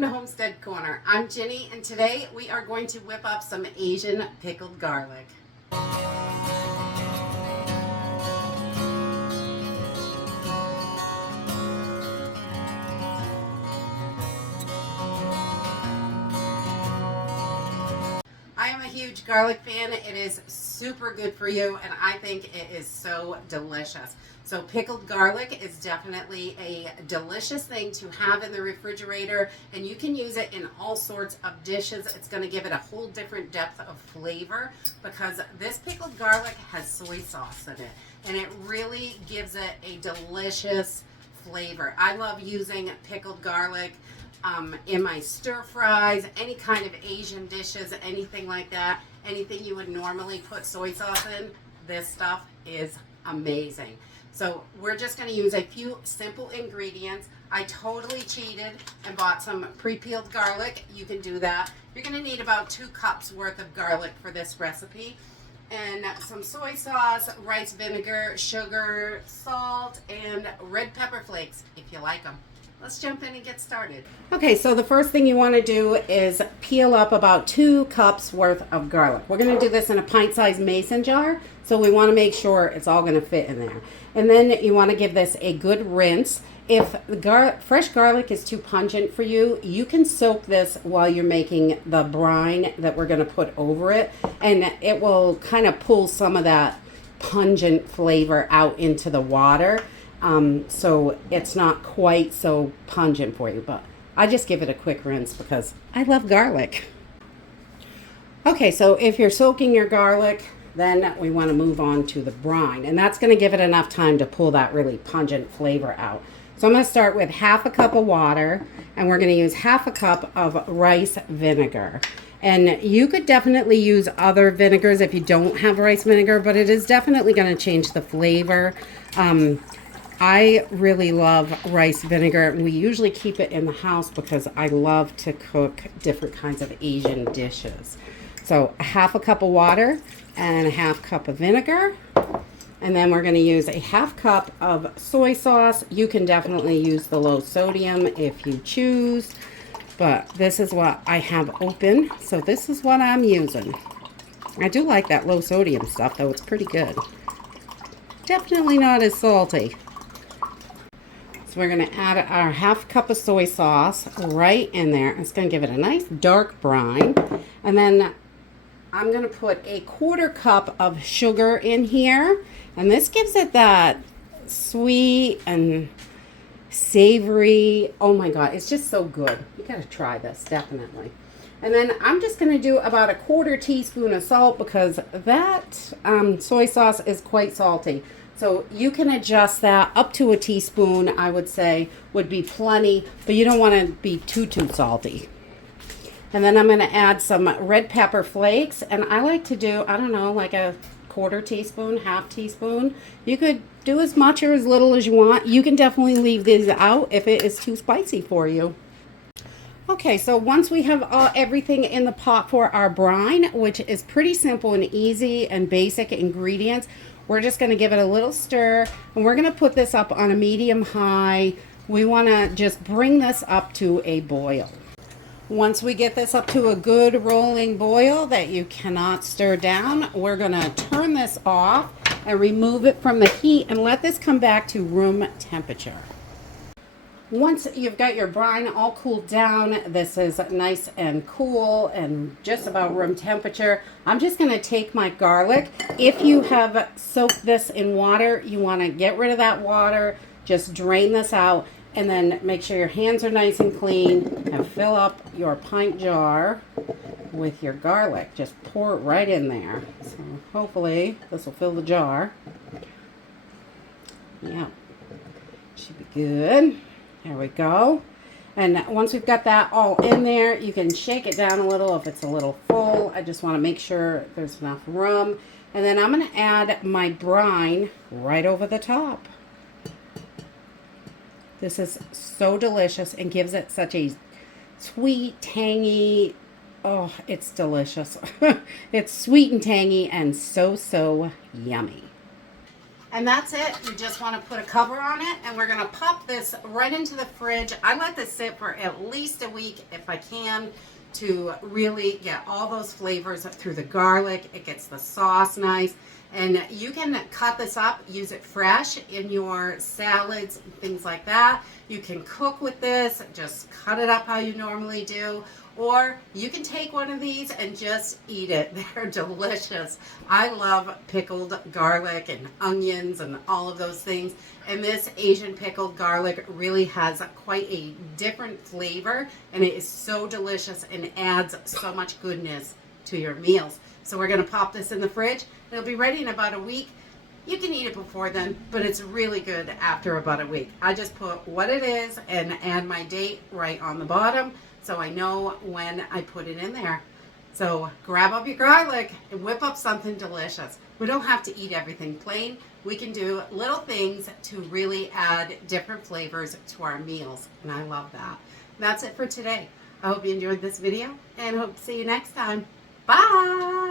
Welcome to Homestead Corner. I'm Ginny, and today we are going to whip up some Asian pickled garlic. I am a huge garlic fan. It is super good for you, and I think it is so delicious. So pickled garlic is definitely a delicious thing to have in the refrigerator, and you can use it in all sorts of dishes. It's going to give it a whole different depth of flavor because this pickled garlic has soy sauce in it, and it really gives it a delicious flavor. I love using pickled garlic in my stir fries, any kind of Asian dishes, anything like that, anything you would normally put soy sauce in, this stuff is amazing. So we're just going to use a few simple ingredients. I totally cheated and bought some pre-peeled garlic. You can do that. You're going to need about 2 cups worth of garlic for this recipe, and some soy sauce, rice vinegar, sugar, salt, and red pepper flakes if you like them. Let's jump in and get started. Okay, so the first thing you want to do is peel up about 2 cups worth of garlic. We're going to do this in a pint-sized mason jar, so we want to make sure it's all going to fit in there. And then you want to give this a good rinse. If fresh garlic is too pungent for you, you can soak this while you're making the brine that we're going to put over it, and it will kind of pull some of that pungent flavor out into the water. So it's not quite so pungent for you, but I just give it a quick rinse because I love garlic. Okay, so if you're soaking your garlic, then we want to move on to the brine, and that's going to give it enough time to pull that really pungent flavor out. So I'm going to start with 1/2 cup of water, and we're going to use 1/2 cup of rice vinegar. And you could definitely use other vinegars if you don't have rice vinegar, but it is definitely going to change the flavor. I really love rice vinegar, and we usually keep it in the house because I love to cook different kinds of Asian dishes. So 1/2 cup of water and 1/2 cup of vinegar. And then we're going to use a 1/2 cup of soy sauce. You can definitely use the low sodium if you choose, but this is what I have open, so this is what I'm using. I do like that low sodium stuff, though. It's pretty good. Definitely not as salty. So we're going to add our 1/2 cup of soy sauce right in there. It's going to give it a nice dark brine. And then I'm going to put a 1/4 cup of sugar in here. And this gives it that sweet and savory. Oh my God, it's just so good. You got to try this, definitely. And then I'm just going to do about a 1/4 teaspoon of salt because that soy sauce is quite salty. So you can adjust that up to a teaspoon, I would say, would be plenty, but you don't want to be too salty. And then I'm going to add some red pepper flakes, and I like to do, I don't know, like a 1/4 teaspoon, 1/2 teaspoon. You could do as much or as little as you want. You can definitely leave these out if it is too spicy for you. Okay, so once we have everything in the pot for our brine, which is pretty simple and easy and basic ingredients, we're just going to give it a little stir, and we're going to put this up on a medium-high. We want to just bring this up to a boil. Once we get this up to a good rolling boil that you cannot stir down, we're going to turn this off and remove it from the heat and let this come back to room temperature. Once you've got your brine all cooled down, this is nice and cool and just about room temperature. I'm just going to take my garlic. If you have soaked this in water, you want to get rid of that water. Just drain this out and then make sure your hands are nice and clean and fill up your pint jar with your garlic. Just pour it right in there. So hopefully this will fill the jar. Yeah, should be good. There we go. And once we've got that all in there, you can shake it down a little if it's a little full. I just want to make sure there's enough room. And then I'm going to add my brine right over the top. This is so delicious and gives it such a sweet, tangy, oh, it's delicious. It's sweet and tangy and so yummy. And that's it. You just want to put a cover on it, and we're going to pop this right into the fridge. I let this sit for at least a week if I can, to really get all those flavors through the garlic. It gets the sauce nice. And you can cut this up, use it fresh in your salads, things like that. You can cook with this, just cut it up how you normally do. Or you can take one of these and just eat it. They're delicious. I love pickled garlic and onions and all of those things. And this Asian pickled garlic really has quite a different flavor. And it is so delicious and adds so much goodness to your meals. So we're going to pop this in the fridge. It'll be ready in about a week. You can eat it before then, but it's really good after about a week. I just put what it is and add my date right on the bottom, so I know when I put it in there. So grab up your garlic and whip up something delicious. We don't have to eat everything plain. We can do little things to really add different flavors to our meals, and I love that. That's it for today. I hope you enjoyed this video, and hope to see you next time. Bye!